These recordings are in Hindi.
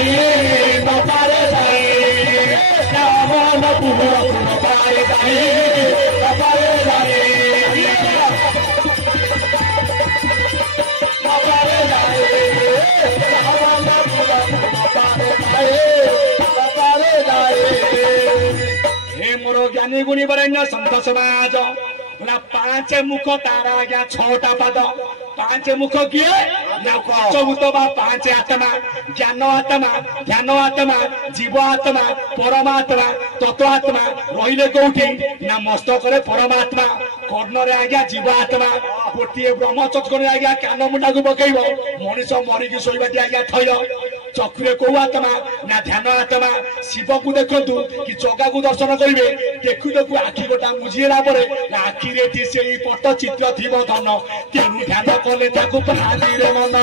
दाई नपारे दाई मन पुरो नपारे दाई नपारे दाई नपारे दाई मन पुरो नपारे दाई नपारे दाई। हे मोर ज्ञानी गुणी बरेण्य संत समाज ना पांच मुख तारा आज्ञा छटा पाद पांच मुख किए ना पंचभूत बा पांच आत्मा ज्ञान आत्मा ध्यान आत्मा जीव आत्मा परमात्मा तत्व आत्मा रहिले कोठी ना मस्तक रे परमात्मा कर्ण रे आज्ञा जीव आत्मा गोटे ब्रह्मचक्र रे आज्ञा कान मुंडा को पकेइबो मनुष्य मरिकी सोइबाटी आज्ञा थय चक्रे को आत्मा ना ध्यान आत्मा शिव को देखंतु कि जगा को दर्शन करिवे देखु देखु आखि गोटा मुझिला परे आखि रे थी सेई पट चित्र थिबो धन तेनु ध्यान कले ताकू पानी रे मन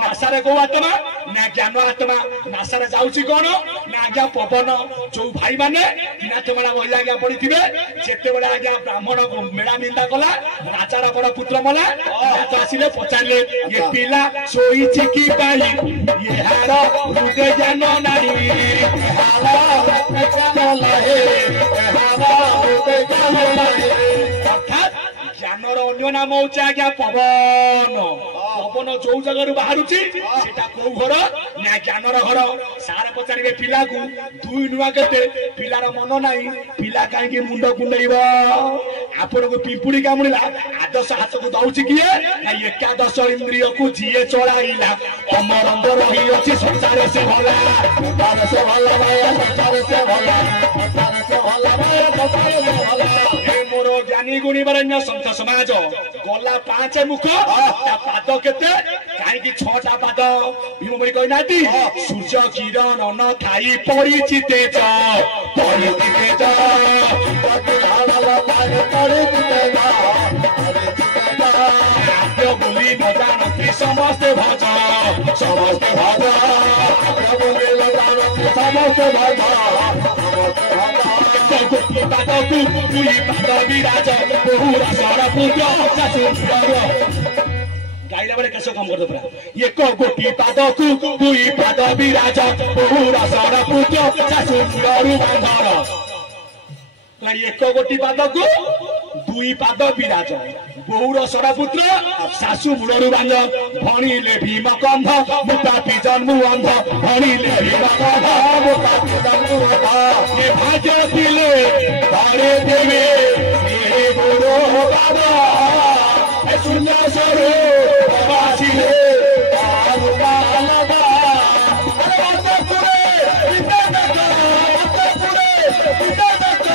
नासारे को आत्मा ना ज्ञान आत्मा नासारे जाउची कोन ना आज्ञा पवन जो भाई माने नाथ बड़ा महिला आज्ञा पड़ी थिबे जेते बड़ा आज्ञा ब्राह्मण को मेला निंदा कला राजार बड़ा पुत्र मला नाथ आसीले पचारले ये पिला सोईची की पाई ये हार हृदय ज्ञान नाही हार ज्ञान लाहे हार हृदय ज्ञान लाहे अर्थात ज्ञानर अन्य नाम होचे आज्ञा पवन पवन जो जगह बाहरुची सेटा को घर ना ज्ञानर घर सारे पचारे पिला को दुई नुआ केते पिलार मन नाही पिला काई के मुंड कुंडईबो आपन को पिंपुड़ी कामुला आदर्श हाथ को दउची किए ना एकादश इंद्रिय को जिए चढ़ाइला अमरंग रही अछि संसार से भला संसार से भला माया संसार से भला संसार से भला माया संसार से भला ए मोर ज्ञानी गुणी बरण्य संत समाज गला पांच मुख ता पाद केते काई की छटा पाद भीममणि कहनाती सूर्य किरण न थाई परिचिते च परिचिते च पतिहानल पाद परिचिते च आद्य बोली न जानती समस्त भज समस्त भज आद्य बोली न जानती समस्त भज पाद को दुई पाद विराज बहुरा सर पुत्र गाइला बड़े कैसे काम करते पूरा एक गोटी पाद को दुई पाद विराज बहुरा सर पुत्र सासु मुरु बांधर एक गोटी पाद को दुई पाद विराज बहुर सरपुत्र सासु मुरु बांध भणिले भीम कंध मुतापी जन्मु अंध भणिले भीम कंध मुतापी जन्मु अंध ये भाग्य दिले तारे देवे ये गुरु बाबा शून्य स्वरूप बासिले आलुका लगा अरे पूरे पिता पूरे पिता पूरा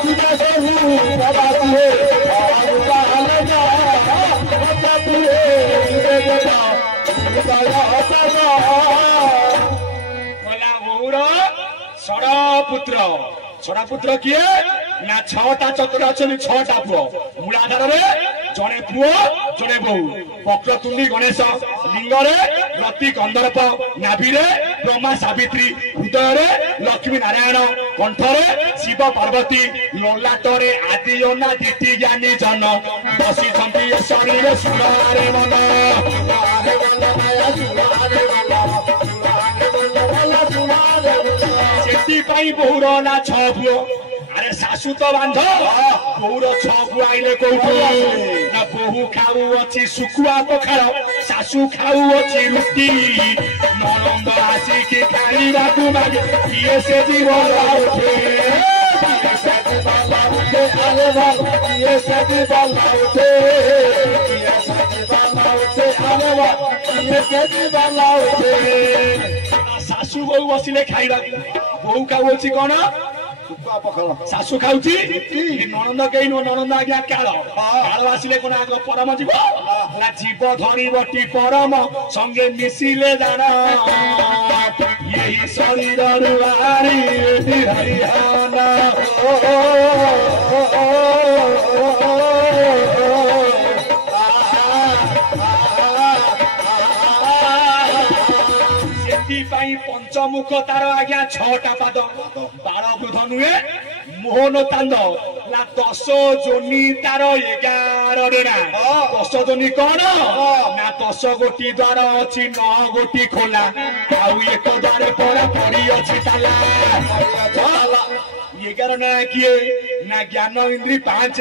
शून्य स्वरूप बासिले आलुका लगा पूरे बोला बहुर सड़ा पुत्र किए ना छटा चक्र अच्छे छटा पुओ मूलाधार जड़े पुओ जड़े बहु वक्रतुंडी गणेश लिंगरे रति कंदर्प नाभि ब्रह्मा सावित्री हृदय लक्ष्मी नारायण कंठरे शिव पार्वती ललाटरे आदि अनादि ज्ञानी जन बसी शरीर सुनारे मन से बहुर ना छ पुओ अरे सासु तो बांध बहुर छ पुओ आइले कौठू ना बहु खाऊ अच्छी सुकुआ पखार सासु खाऊ अच्छी रुटी ननंद आसिकी खाइबा को मागे किए से जीवन उठे किए से जीवन उठे अरे भल किए से जीवन उठे किए से जीवन उठे अरे भल किए से जीवन उठे सासु बहु बसिले खाइबा बहु खाऊ अच्छी कौन सासु खाऊची ननंद कई ननंद आज्ञा काल काल आसिले कोन आग परम जीव ला जीव धरी बटी परम संगे मिसिले जाना यही शरीर रुआरी हरियाणा पंचमुख तार आज्ञा छटा पाद 12 वृद्ध नुहे मोहन तांड कहला 10 जोनी तार 11 रे ना 10 जोनी कौन ना 10 गोटी द्वार अछि 9 गोटी खोला आउ एक द्वार पड़ा पड़ी अछि ताला 11 ना किए ना ज्ञान इंद्री 5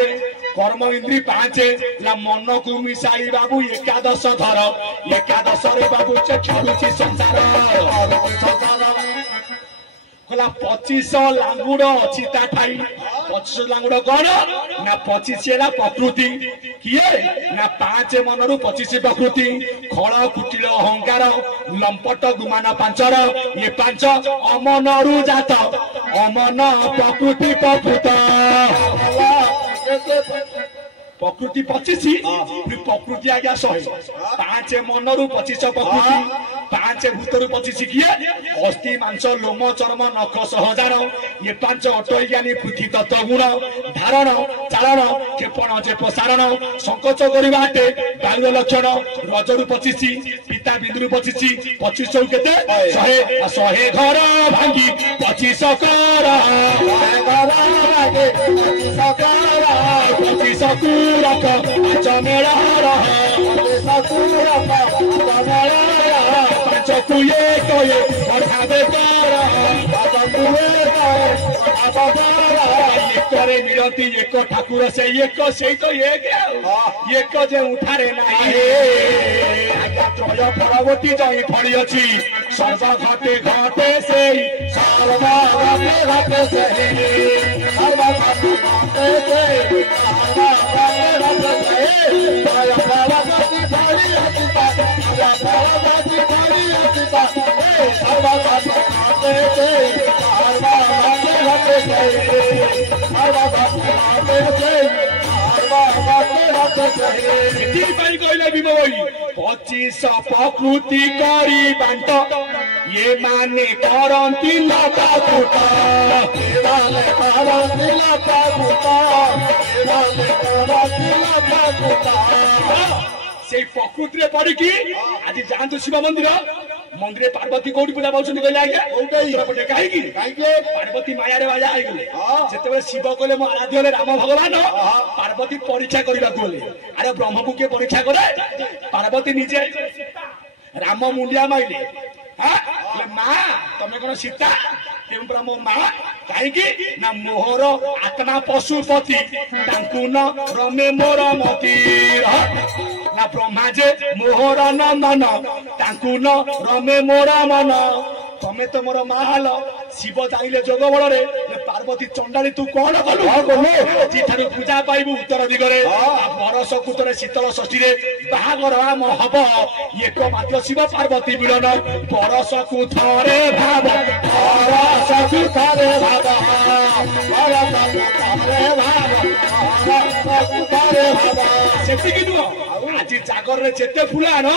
कर्म इंद्री 5 ना मन को मिसाई बाबू एकादश धर एकादश रे बाबू छुड़ुची संसार कहला 25 लांगुड़ अच्छी ता ठाई 25 लांगुड़ कौन ना 25 है प्रकृति किए ना 5 मनरु 25 प्रकृति खल कुटिल अहंकार लंपट गुमान 5 ये 5 अमनरु जात अमन प्रकृति प्रकृत प्रकृति 25 प्रकृति आज्ञा 100 5 मनरु 25 प्रकृति 5 भूतरु 25 किए अस्थि मांस लोम चर्म नख सहजार ये 5 अटज्ञानी पृथ्वी तत्व गुण धारण चालन क्षेपण जे प्रसारण संकोच करवाटे वायु लक्षण रजरु 25 पिता बिंदु 25 25 केते 100 घर भांगी 25 कर 25 रख चमेला पांच कुए कोए बढ़ावे करे मिलती एक ठाकुर से एक तो एक जे उठारे नाही त्रय फलवती जई फड़ी अछि सर्व घटे घटे से सर्व घटे से सर्व घटे से पच्चीस प्रकृति करी बांट ये माने करती लता फूटा से प्रकृति रे पड़ी कि आज जानतु शिव मंदिर मंदिर पार्वती कोठी पूजा पाउछन कहले आज्ञा उत्तरपटे काहेकि पार्वती माया रे बाजा आइगले जेतेबे शिव कहले मो आराध्य रे राम भगवान पार्वती परीक्षा करिबा कहले अरे ब्रह्म को के परीक्षा करे पार्वती निजे राम मुंडिया माइले हां मां तमे कोन सीता केमप्रा मो मां काहेकि ना मोहर आत्मा पशुपति तांकु न रमे मोर मति ना ब्रह्मा जे मोहर नंदन तांकु न रमे मोर मन तमे तो मोर माहाल शिव जाइले जोग बल रे पार्वती चंडाली तू कौन कलु जी ठारू पूजा पाइबू उत्तर दिगरे बरस कुतरे शीतल षष्ठी रे बाहागर हम हब एक मात्र शिव पार्वती मिलन बरस कु थरे भाव बरस कु थरे भाव बरस कु थरे भाव सेतिकी नुह आज जागर रे जेते फूल आन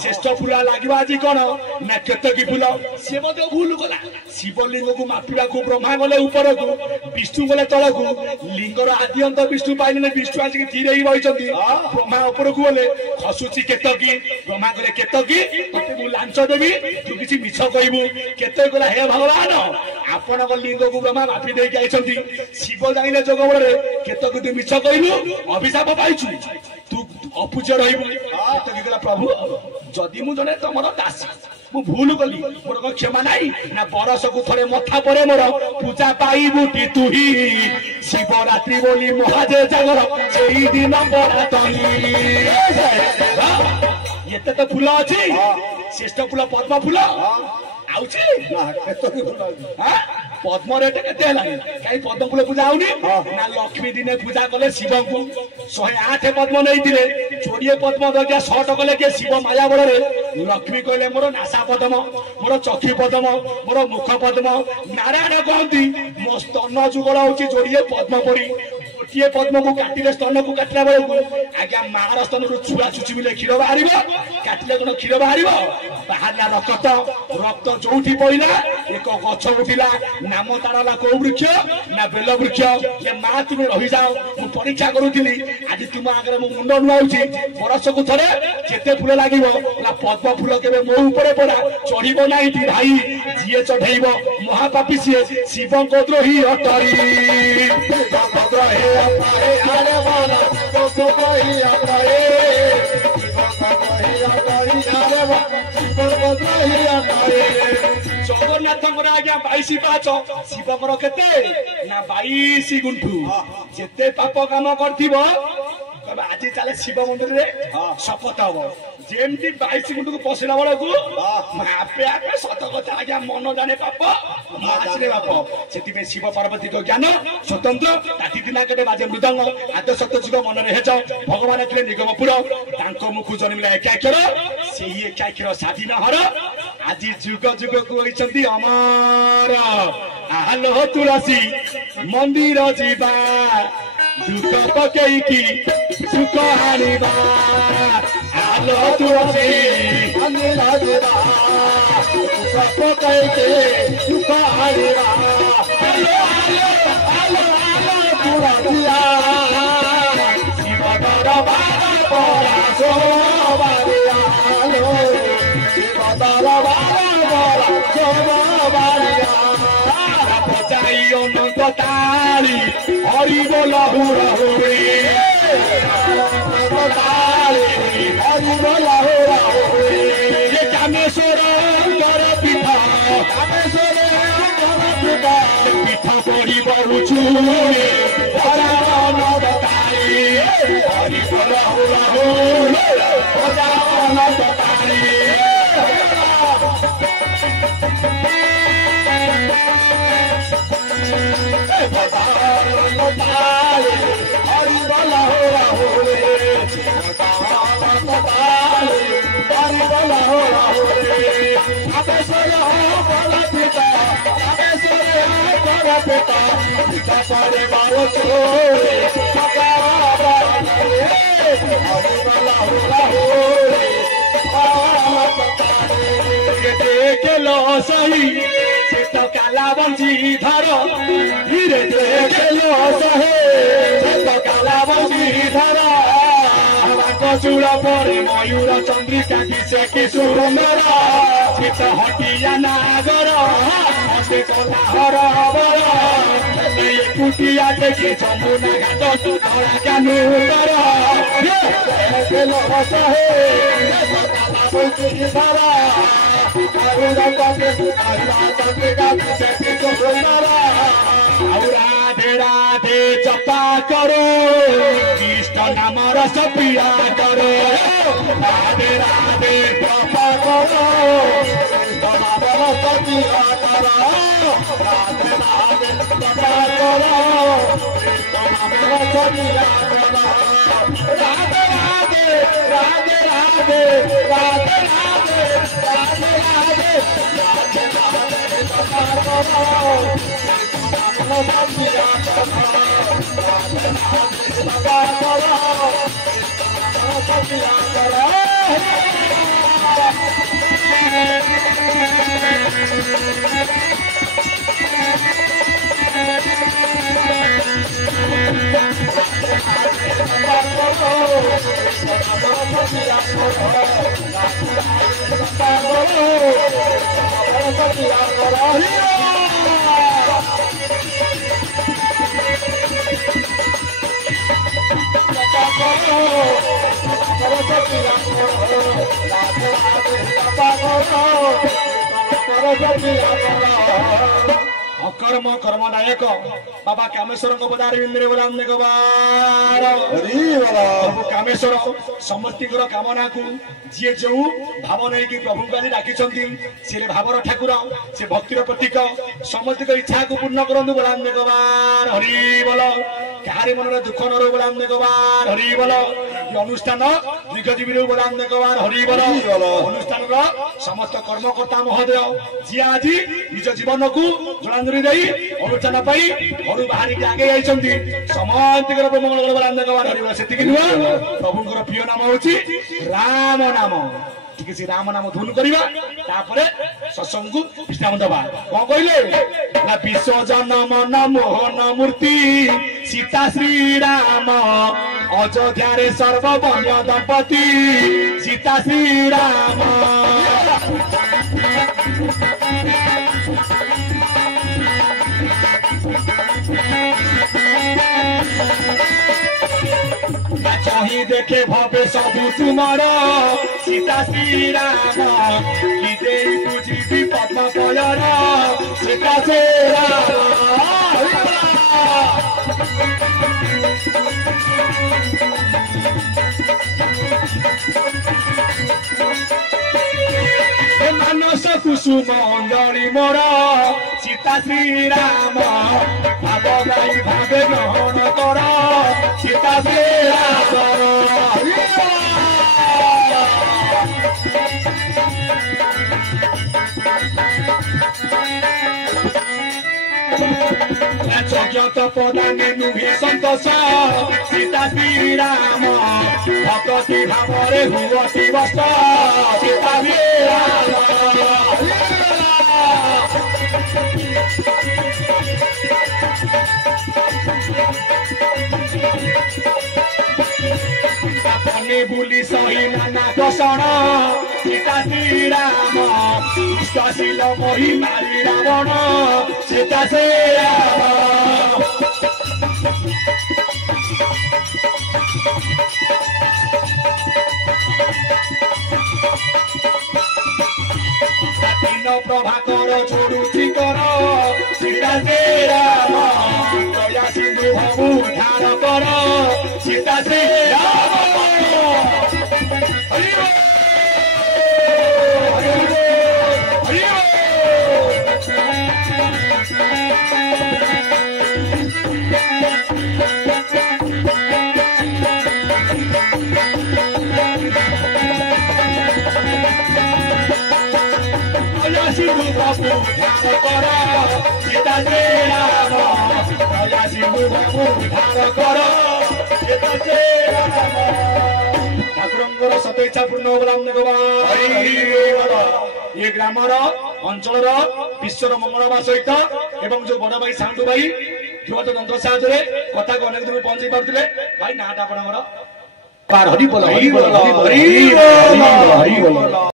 श्रेष्ठ फूल लागिबा आज कोन ना केतकी फूल से मते भूल गला शिवलिंग को मापिबा को ब्रह्मा गले ऊपर को विष्णु गले तळ को लिंगर आदि अंत विष्णु पाइले विष्णु आज धीरे ही रहिचंती ब्रह्मा ऊपर को गले खसुची केतकी ब्रह्मा गले केतकी तते मु लांच देबी तू किछि मिछ कहिबू केते गला हे भगवान आपण को लिंग को ब्रह्मा मापि देई आइचंती शिव जाइले जगबळ रे केतकी तू मिछ कहिबू अभिशाप पाइछु तू अपूज्य रहिबू केतकी गला प्रभु जदि मु जने तमर दासी मु भूल कली मोर को क्षमा नाही ना बरस को थरे मथा परे मोर पूजा पाइबू ती तू ही शिवरात्रि बोली महाजे जागर सेही दिन बरातनी एते तो फूल अछि श्रेष्ठ फूल पद्म फूल आउछि ना केतकी फूल हां पद्म रेट केते हलानी काई पद्म फूल पूजा आउनी ना लक्ष्मी दिने पूजा कले शिव को 108 पद्म नैतिले 20 पद्म दग्या 100 कले के शिव माया बळ रे लक्ष्मी कहले मोर नासा पद्म मोर चक्षु पद्म मोर मुख पद्म नारायण कहती मो स्तन जुगल होची 20 पद्म पड़ी गोटे पद्म को काटिले स्तन को काटला बेल को आज्ञा मार स्तन रु छुआ छुचिबिले क्षीर बाहरिबो काटिले कोन क्षीर बाहरिबो बाहरला रक्त जोठी पइला एक गछ उठिला नाम तारला को वृक्ष ना बेल वृक्ष ये मा तुम रहि जाओ मु परीक्षा करूथिली आज तुम आगे मु मुंड नुआउची बरस को थरे जेते फूल लागिवो ना पद्म फूल केबे मो ऊपर पड़ा चढ़िबो नाही ती भाई जिए चढ़ैबो महापापी सिए शिव को द्रोही अटरी भद्र हे आज्ञा 22 पाच शिवकर केते ना 22 गुंठू जेते पाप काम करथिबो आज चले शिव मंदिर रे शपथ हम जेमती 22 गुंठू को पसला बेला को आपे आपे सत कथा आज्ञा मन जाने पाप माछरे बाप सेति में शिव पार्वती को ज्ञान स्वतंत्र ताती दिना केटे बाजे मृदंग आद सत जीव मन रे हेच भगवान थिले निगमपुर तांको मुख जन्मिला एकाक्षर सेही एकाक्षर स्वाधीन हर आज जुग जुग को होइचंती अमर आलो तुलसी मंदिर जीवा दुख पकईकी सुख हानिबा आलो तुलसी मंदिर जीवा दुख पकईकी सुख हानिबा आलो आलो आलो आलो तुलसिया शिव दरबार परा सोबारिया आलो शिव दरबार परा सोबारिया बजाई अनंत ताली हरि बोल हुरा हुरी हरि बोल हुरा हुरी ये कामेश्वर कर पीठा कामेश्वर कर पीठा पीठा पड़ी बहुचूरे भगवान बताई हरि बोल हुरा हुरी भगवान बताई हरि बोल हुरा हुरी हरि बोल हुरा हुरी कामेश्वर कर पीठा कामेश्वर कर पीठा पीठा पड़े बहुचूरे भगवान हरि बोल हुरा हुरी देख लो सही से तो काला बंजी धर धीरे देख लो सही से तो काला बंजी धर चूड़ पर मयूर चंद्रिका किसे कि सुंदर चित हटिया नागर हटे कला हर बर कुटिया देखी जमुना घाट धरा कानू कर सहे राधे राधे जपा करो कृष्ण नाम रस पिया करो राधे राधे जपा करो कृष्ण नाम रस पिया करो राधे राधे जपा करो कृष्ण नाम रस पिया करो राधे राधे राधे राधे राधे राधे राधे राधे राधे राधे जपा करो अकर्म कर्मदायक बाबा कामेश्वर पदार बिंदे बोला प्रभु कामेश्वर समस्त कामना को जी जो भाव नहीं कि प्रभु को आज डाकी से भावर ठाकुर से भक्तिर प्रतीक समस्त इच्छा को पूर्ण करंतु बोला गवार हरि बोल कहारी मन दुख नर बोला गवार हरि बोल अनुष्ठान दीर्घजीवी बोला गवार हरि बोल अनुष्ठान समस्त कर्मकर्ता महोदय जी आज निज जीवन को जलांजलि दे अनुष्ठान घर बाहर आगे जाइए समस्त मंगल बोला गवार हरि बोल से प्रभुंर प्रिय नाम हूँ राम नाम ठीक है राम नाम धुन करवा सत्संग को विश्राम दबा कौन कहले ना विश्वजन मन मोहन मूर्ति सीता श्री राम अयोध्या रे सर्ववन्य दंपति सीता श्री राम चाही देखे भावे सबू तुमार सीता श्रीराम कि देई पूजिबी पद्म पयर सीता श्रीराम मानस कुसुम अंजलि मोर सीता श्रीराम भाव गाई भावे ग्रहण कर सीता श्रीराम जगत पदाने नुहे संतोष सीता श्रीराम भक्ति भावरे हुअति बस सीता श्रीराम अपने बुली सही नाना दर्शन सीता श्रीराम विश्वासील मोहि मारी रावण सीता श्रीराम प्रभाकर छोड़ुची कर सीता श्रीराम दया सिंधु भवु उद्धार कर सीता श्रीराम सिंधु बाबू उद्धार कर सीता श्रीराम दया सिंधु बाबू उद्धार कर सीता श्रीराम ठाकुरंकर सतेच्छा पूर्ण बोलांदे ये ग्रामर अंचल विश्वर मंगलवा सहित एवं जो बड़ भाई साधु भाई ध्रुवत तंत्र साहाଯ୍य कथा को अनेक दूर पहुंची पारे भाई नाटा आपंकर हरि बोल हरि बोल हरि बोल हरि बोल।